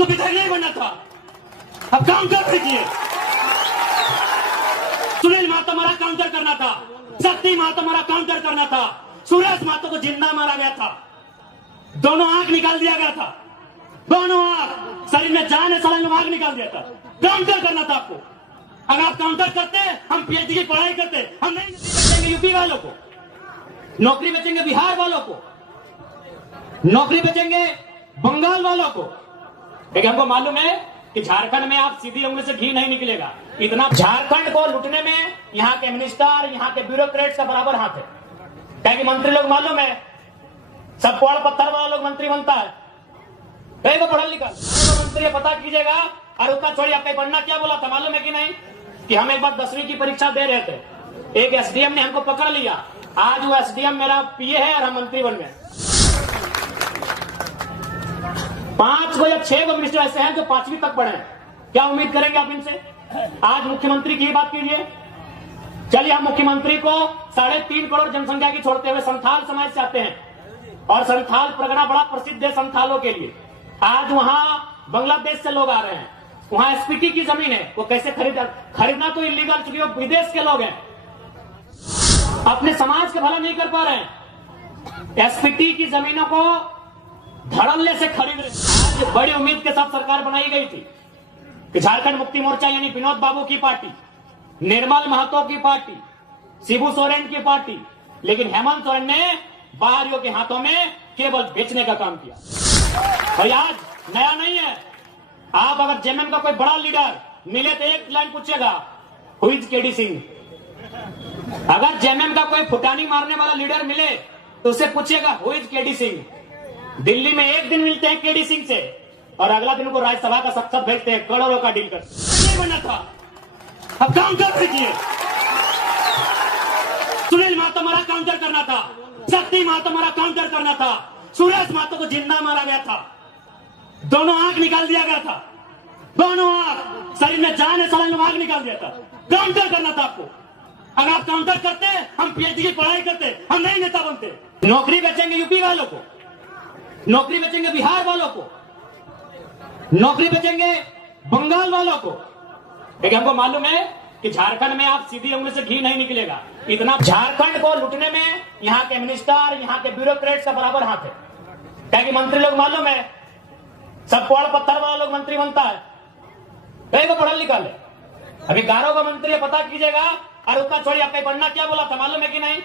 आपको विधायक नहीं बनना था, अब काउंटर कीजिए। सुनील महतो मारा काउंटर करना था, शक्ति महतो मारा काउंटर करना था, सूरज महतो को जिंदा मारा गया था, दोनों आंख निकाल दिया गया था, दोनों आंख, शरीर में जान है, सड़ंग आंख निकाल दिया था। काउंटर करना था आपको। अगर आप काउंटर करते हम पीएचडी की पढ़ाई करते, हम नहीं बेचेंगे यूपी वालों को, नौकरी बेचेंगे बिहार वालों को, नौकरी बेचेंगे बंगाल वालों को। लेकिन हमको मालूम है कि झारखंड में आप सीधी उंगली से घी नहीं निकलेगा। इतना झारखंड को लूटने में यहाँ के मिनिस्टर, यहाँ के ब्यूरोक्रेट्स का बराबर हाथ है। क्या कि मंत्री लोग मालूम है, सब पोड़ पत्थर वाला लोग मंत्री बनता है, वो पढ़ा लिखा मंत्री है, पता कीजिएगा। और उतना छोड़िए, आपका पढ़ना क्या बोला था मालूम है कि नहीं, कि हम एक बार 10वीं की परीक्षा दे रहे थे, एक एसडीएम ने हमको पकड़ लिया। आज वो एसडीएम मेरा पीए है और हम मंत्री बन गए। 5 गो या 6 गो मिनिस्टर ऐसे हैं जो 5वीं तक पढ़े हैं। क्या उम्मीद करेंगे आप इनसे? आज मुख्यमंत्री की बात कीजिए। चलिए, हम मुख्यमंत्री को 3.5 करोड़ जनसंख्या की छोड़ते हुए संथाल समाज से आते हैं, और संथाल परगना बड़ा प्रसिद्ध है संथालों के लिए। आज वहां बांग्लादेश से लोग आ रहे हैं, वहां एसपीटी की जमीन है, वो कैसे खरीदना तो इलीगल, चूंकि वो विदेश के लोग हैं, अपने समाज का भला नहीं कर पा रहे हैं, एसपीटी की जमीनों को धड़ल्ले से खरीद रहे। आज बड़ी उम्मीद के साथ सरकार बनाई गई थी कि झारखंड मुक्ति मोर्चा यानी विनोद बाबू की पार्टी, निर्मल महतो की पार्टी, शिबू सोरेन की पार्टी, लेकिन हेमंत सोरेन ने बाहरियों के हाथों में केवल बेचने का काम किया। और आज नया नहीं है, आप अगर जेएमएम का कोई बड़ा लीडर मिले तो एक लाइन पूछेगा, हु इज केडी सिंह। अगर जेएमएम का कोई फुटानी मारने वाला लीडर मिले तो उसे पूछेगा, who is KD Singh. Delhi में एक दिन मिलते हैं केडी सिंह से, और अगला दिन उनको राज्यसभा का सख्त भेजते हैं, करोड़ों का डील कर। नहीं बनना था, अब काउंटर कीजिए। सुनील महतो मारा काउंटर करना था, शक्ति महतो मारा काउंटर करना था, सूरज महतो को जिंदा मारा गया था, दोनों आंख निकाल दिया गया था, दोनों आंख, शरीर में जान है, सड़ंग आंख निकाल दिया था। काउंटर करना था आपको। अगर आप काउंटर करते हम पीएचडी की पढ़ाई करते, हम नहीं नेता बनते। नौकरी बेचेंगे यूपी वालों को, नौकरी बेचेंगे बिहार वालों को, नौकरी बेचेंगे बंगाल वालों को। लेकिन हमको मालूम है कि झारखंड में आप सीधी उंगली से घी नहीं निकलेगा। इतना झारखंड को लूटने में यहाँ के मिनिस्टर, यहाँ के ब्यूरोक्रेट्स का बराबर हाथ है। क्या कि मंत्री लोग मालूम है, सब पोड़ पत्थर वाला लोग मंत्री बनता है, वो पढ़ा लिखा है। अभी गारों का मंत्री है, पता कीजिएगा। और उतना छोड़िए, आपका पढ़ना क्या बोला था मालूम है कि नहीं,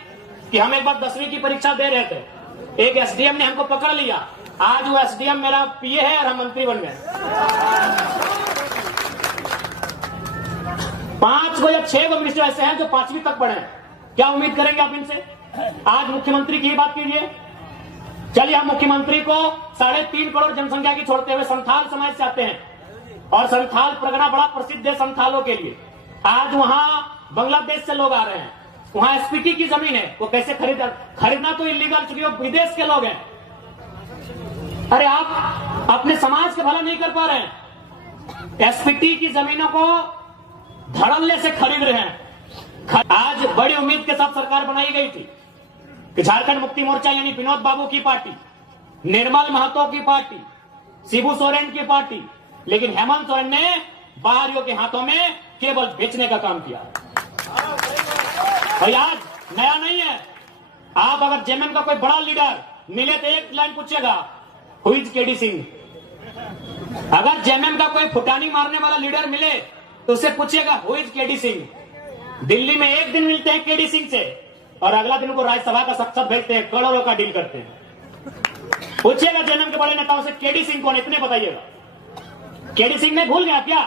कि हम एक बार 10वीं की परीक्षा दे रहे थे, एक एसडीएम ने हमको पकड़ लिया। आज वो एसडीएम मेरा पीए है और हम मंत्री बन गए। 5 गो या 6 गो मिनिस्टर ऐसे हैं जो 5वीं तक पढ़े हैं। क्या उम्मीद करेंगे आप इनसे? आज मुख्यमंत्री की बात कीजिए। चलिए, हम मुख्यमंत्री को 3.5 करोड़ जनसंख्या की छोड़ते हुए संथाल समाज से आते हैं, और संथाल परगना बड़ा प्रसिद्ध है संथालों के लिए। आज वहां बांग्लादेश से लोग आ रहे हैं, वहां एसपीटी की जमीन है, वो कैसे खरीदना तो इलीगल, चूंकि वो विदेश के लोग हैं। अरे आप अपने समाज का भला नहीं कर पा रहे हैं, एसपीटी की जमीनों को धड़ल्ले से खरीद रहे हैं। आज बड़ी उम्मीद के साथ सरकार बनाई गई थी कि झारखंड मुक्ति मोर्चा यानी विनोद बाबू की पार्टी, निर्मल महतो की पार्टी, शिबू सोरेन की पार्टी, लेकिन हेमंत सोरेन ने बाहरियों के हाथों में केवल बेचने का काम किया। और आज नया नहीं है, आप अगर जेएमएम का कोई बड़ा लीडर मिले तो एक लाइन पूछेगा, हु इज केडी सिंह। अगर जेएमएम का कोई फुटानी मारने वाला लीडर मिले तो उसे पूछेगा, who is KD Singh. Delhi में एक दिन मिलते हैं केडी सिंह से, और अगला दिन उनको राज्यसभा का सख्त भेजते हैं, करोड़ों का डील करते हैं। पूछिएगा जेएमएम के बड़े नेताओं से, केडी सिंह कौन, इतने बताइएगा। केडी सिंह ने भूल गया क्या?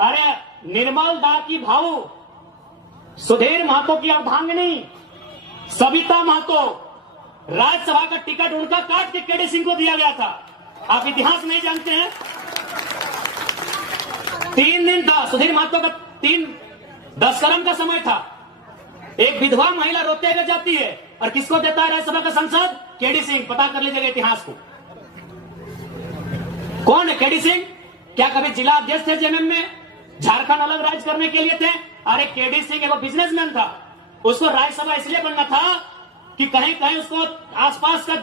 अरे निर्मल दा की भाऊ, सुधीर महतो की अर्धांगिनी सविता महतो, राज्यसभा का टिकट उनका काट के केडी सिंह को दिया गया था। आप इतिहास नहीं जानते हैं? 3 दिन था सुधीर महतो का, 10 का समय था। एक विधवा महिला रोते हुए जाती है, और किसको देता है राज्यसभा का सांसद? केडी सिंह। पता कर लीजिएगा इतिहास को, कौन है केडी सिंह? क्या कभी जिला अध्यक्ष थे जेएमएम में? झारखंड अलग राज्य करने के लिए थे? अरे केडी सिंह एक बिजनेसमैन था, उसको राज्यसभा इसलिए बनना था कि कहीं कहीं उसको आसपास का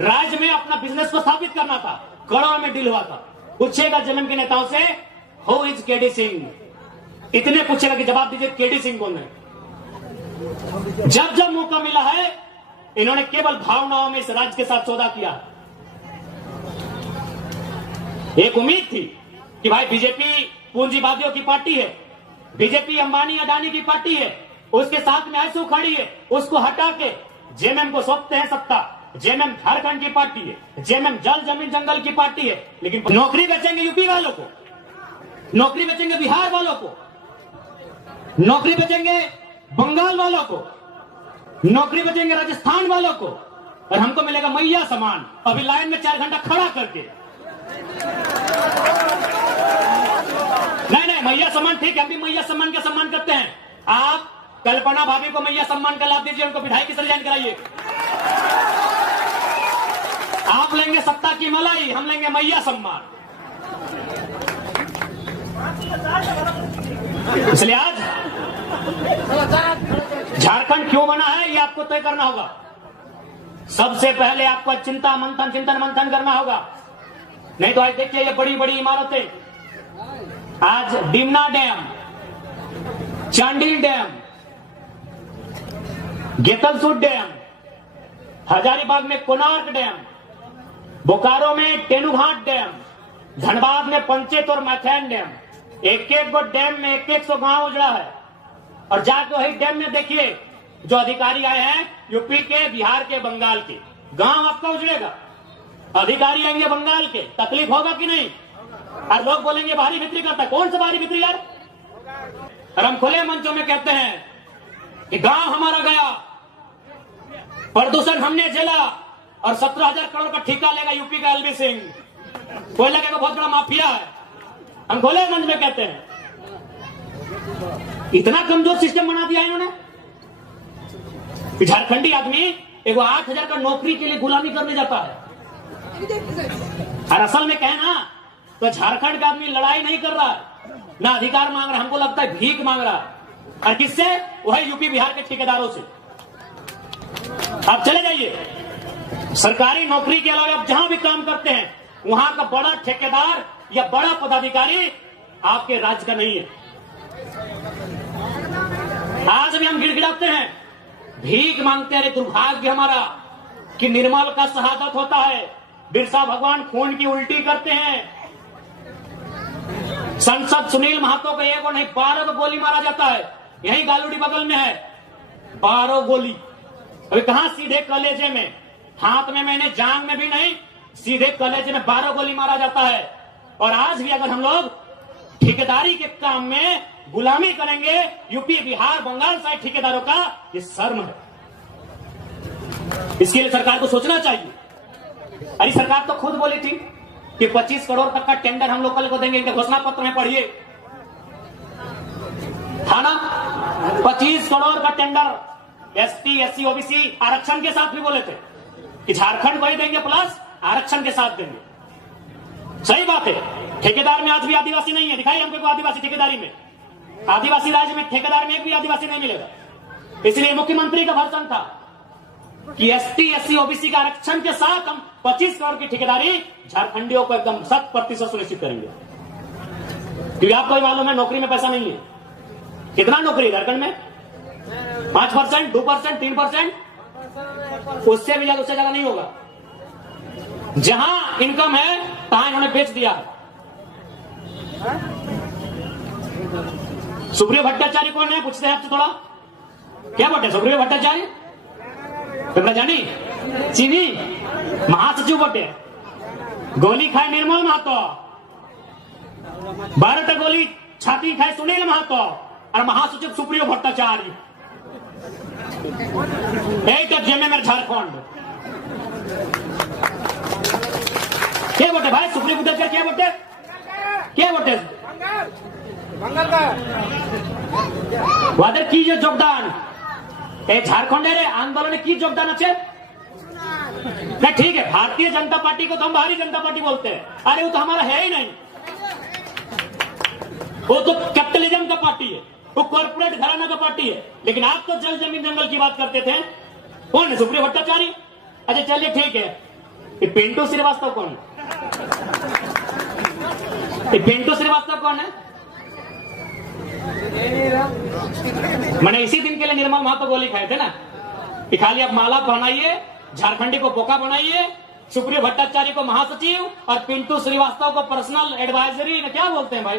राज्य में अपना बिजनेस को स्थापित करना था। करोड़ों में डील हुआ था। पूछेगा जेएमएम के नेताओं से, हु इज केडी सिंह? इतने पूछेगा कि जवाब दीजिए केडी सिंह कौन है। जब जब मौका मिला है इन्होंने केवल भावनाओं में इस राज्य के साथ सौदा किया। एक उम्मीद थी कि भाई बीजेपी पूंजीवादियों की पार्टी है, बीजेपी अंबानी अडानी की पार्टी है, उसके साथ में ऐसे खड़ी है, उसको हटा के जेएमएम को सौंपते हैं सत्ता। जेएमएम झारखंड की पार्टी है, जेएमएम जल जमीन जंगल की पार्टी है, लेकिन नौकरी बेचेंगे यूपी वालों को, नौकरी बेचेंगे बिहार वालों को, नौकरी बेचेंगे बंगाल वालों को, नौकरी बेचेंगे राजस्थान वालों को, और हमको मिलेगा मैया सम्मान। अभी लाइन में 4 घंटा खड़ा करके। नहीं, मैया सम्मान ठीक है, हम भी मैया सम्मान का सम्मान करते हैं। आप कल्पना भाभी को मैया सम्मान का लाभ दीजिए, उनको विधायक से रिजाइन कराइए। आप लेंगे सत्ता की मलाई, हम लेंगे मैया सम्मान। इसलिए आज झारखंड क्यों बना है ये आपको तय करना होगा। सबसे पहले आपको चिंतन मंथन करना होगा। नहीं तो आज देखिए ये बड़ी बड़ी इमारतें, आज Dimna dam, Chandil dam, Getalsud dam, Hazaribagh में कोणार्क डैम, बोकारो में तेनुघाट डैम, धनबाद में पंचेत और मैथैन डैम, एक एक गो डैम में 100 गांव उजड़ा है। और जाके वही डैम में देखिए जो अधिकारी आए हैं यूपी के, बिहार के, बंगाल के, गांव आपका उजड़ेगा। अधिकारी आएंगे बंगाल के, तकलीफ होगा कि नहीं? और लोग बोलेंगे बाहरी बिक्री करता है। कौन सा बाहरी बिक्री यार? और हम खुले मंचों में कहते हैं कि गांव हमारा गया, प्रदूषण हमने झेला, और 17,000 करोड़ का ठेका लेगा यूपी का एलबी सिंह। कोयला का बहुत बड़ा माफिया है, हम खुले मंच में कहते हैं। इतना कमजोर सिस्टम बना दिया इन्होंने। झारखंडी आदमी एक 8,000 का नौकरी के लिए गुलामी करने जाता है। और असल में कहे ना तो झारखंड का आदमी लड़ाई नहीं कर रहा है, ना अधिकार मांग रहा है, हमको लगता है भीख मांग रहा है। और किससे? वही यूपी बिहार के ठेकेदारों से। आप चले जाइए सरकारी नौकरी के अलावा आप जहां भी काम करते हैं, वहां का बड़ा ठेकेदार या बड़ा पदाधिकारी आपके राज्य का नहीं है। आज भी हम गिड़गिड़ाते हैं, भीख मांगते हैं। दुर्भाग्य हमारा कि निर्मल का शहादत होता है, बिरसा भगवान खून की उल्टी करते हैं। संसद सुनील महतो को 1 नहीं 12 को गोली मारा जाता है। यही गालूडी बगल में है, 12 गोली। अभी कहां? सीधे कलेजे में, हाथ में मैंने, जांग में भी नहीं, सीधे कलेजे में 12 गोली मारा जाता है। और आज भी अगर हम लोग ठेकेदारी के काम में गुलामी करेंगे यूपी, बिहार, बंगाल साइड ठेकेदारों का, ये शर्म है। इसके लिए सरकार को सोचना चाहिए। अरे सरकार तो खुद बोली थी कि 25 करोड़ तक का टेंडर हम लोग कल को देंगे। इनके घोषणा पत्र में पढ़िए, था ना 25 करोड़ का टेंडर एसटी, एससी, ओबीसी आरक्षण के साथ भी बोले थे कि झारखंड को ही देंगे प्लस आरक्षण के साथ देंगे। सही बात है, ठेकेदार में आज भी आदिवासी नहीं है। दिखाइए हमको आदिवासी ठेकेदारी में, आदिवासी राज्य में ठेकेदार में एक भी आदिवासी नहीं मिलेगा। इसलिए मुख्यमंत्री का भाषण था कि एसटी, एससी, ओबीसी का आरक्षण के साथ हम 25 करोड़ की ठेकेदारी झारखंडियों को एकदम 100% सुनिश्चित करेंगे। क्योंकि आपको मालूम है नौकरी में पैसा नहीं है। कितना नौकरी झारखंड में? 5%, 2%, 3%, उससे भी ज्यादा, उससे ज्यादा नहीं होगा। जहां इनकम है तहां इन्होंने बेच दिया है। सुप्रियो भट्टाचार्य कौन है? पूछते हैं आपसे थोड़ा, क्या बोलते हैं सुप्रियो भट्टाचार्य? तुमने जानी? चीनी महासचिव बोटे, गोली खाए निर्मल महतो, 12 गोली छाती खाए सुनील महतो, और महासचिव सुप्रियो भट्टाचार्य। यही तो जेएमएम झारखंड। क्या बोलते भाई सुप्रियो भट्टाचार्य? क्या बोलते? क्या बोलते? वादर की जो योगदान झारखंड आंदोलन की योगदान अच्छे नहीं, ठीक है। भारतीय जनता पार्टी को तो हम भारतीय जनता पार्टी बोलते हैं। अरे वो तो हमारा है ही नहीं, वो तो कैपिटलिज्म का पार्टी है, वो कॉर्पोरेट घराना का पार्टी है। लेकिन आप तो जल जमीन जंगल की बात करते थे। कौन है? सुप्रियो भट्टाचार्य। अच्छा चलिए ठीक है, ये पिंटू श्रीवास्तव कौन है? पिंटू श्रीवास्तव कौन है? मैंने इसी दिन के लिए निर्मल महतो गोली खाए थे ना कि खाली आप माला पहनाइए, झारखंडी को बोका बनाइए, सुप्रियो भट्टाचार्य को महासचिव और पिंटू श्रीवास्तव को पर्सनल एडवाइजरी, क्या बोलते हैं भाई?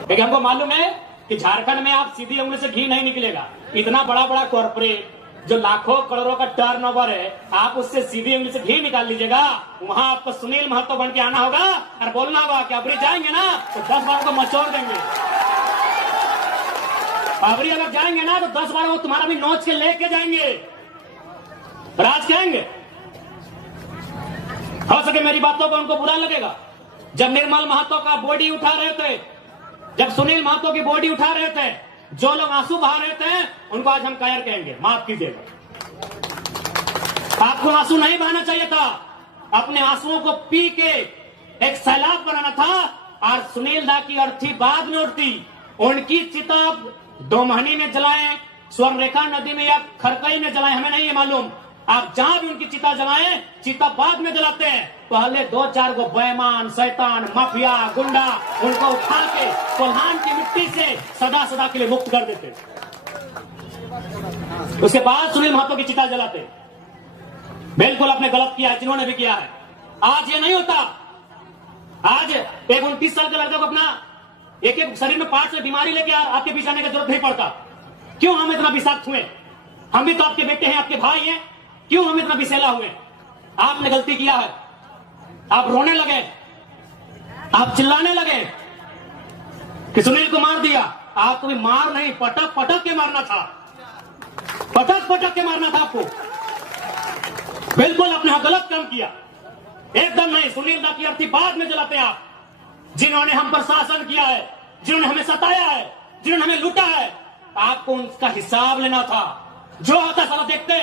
लेकिन हमको मालूम है कि झारखंड में आप सीधी उंगली से घी नहीं निकलेगा। इतना बड़ा बड़ा कॉर्पोरेट जो लाखों करोड़ों का टर्नओवर है, आप उससे सीधी उंगली से घी निकाल लीजिएगा। वहां आपको सुनील महतो बन के आना होगा और बोलना होगा कि अबरी जाएंगे ना तो 10 बार को मचोड़ देंगे। अबरी अगर जाएंगे ना तो 10 बार वो तुम्हारा भी नोच के लेके जाएंगे, राज करेंगे। हो सके मेरी बातों को उनको बुरा लगेगा। जब निर्मल महतो का बॉडी उठा रहे थे, जब सुनील महतो की बॉडी उठा रहे थे, जो लोग आंसू बहा रहे थे, उनको आज हम कायर कहेंगे, माफ कीजिएगा। आपको आंसू नहीं बहाना चाहिए था, अपने आंसुओं को पी के एक सैलाब बनाना था। और सुनील दा की अर्थी बाद में उठती, उनकी चिता दोमहनी में जलाएं, स्वर्णरेखा नदी में या खरकई में जलाएं, हमें नहीं है मालूम। आप जहां भी उनकी चिता जलाएं, चिता बाद में जलाते हैं। पहले 2-4 को बेईमान, शैतान, माफिया, गुंडा, उनको उठा के कोल्हान की मिट्टी से सदा सदा के लिए मुक्त कर देते। उसके बाद सुनील महतो की चिता जलाते। बिल्कुल आपने गलत किया है, जिन्होंने भी किया है। आज ये नहीं होता। आज एक 29 साल के लड़के को अपना एक शरीर में 5 से बीमारी लेके आपके पीछे आने की जरूरत नहीं पड़ता। क्यों हम इतना विषाक्त हुए? हम भी तो आपके बेटे हैं, आपके भाई हैं, क्यों हम इतना विषैला हुए? आपने गलती किया है, आप रोने लगे, आप चिल्लाने लगे कि सुनील को मार दिया। आपको भी मार नहीं, पटक पटक के मारना था, पटक पटक के मारना था आपको। बिल्कुल आपने गलत काम किया, एकदम नहीं। सुनील दा की अर्थी बाद में जलाते आप, जिन्होंने हम पर शासन किया है, जिन्होंने हमें सताया है, जिन्होंने हमें लूटा है। आपको उनका हिसाब लेना था। जो होता साला देखते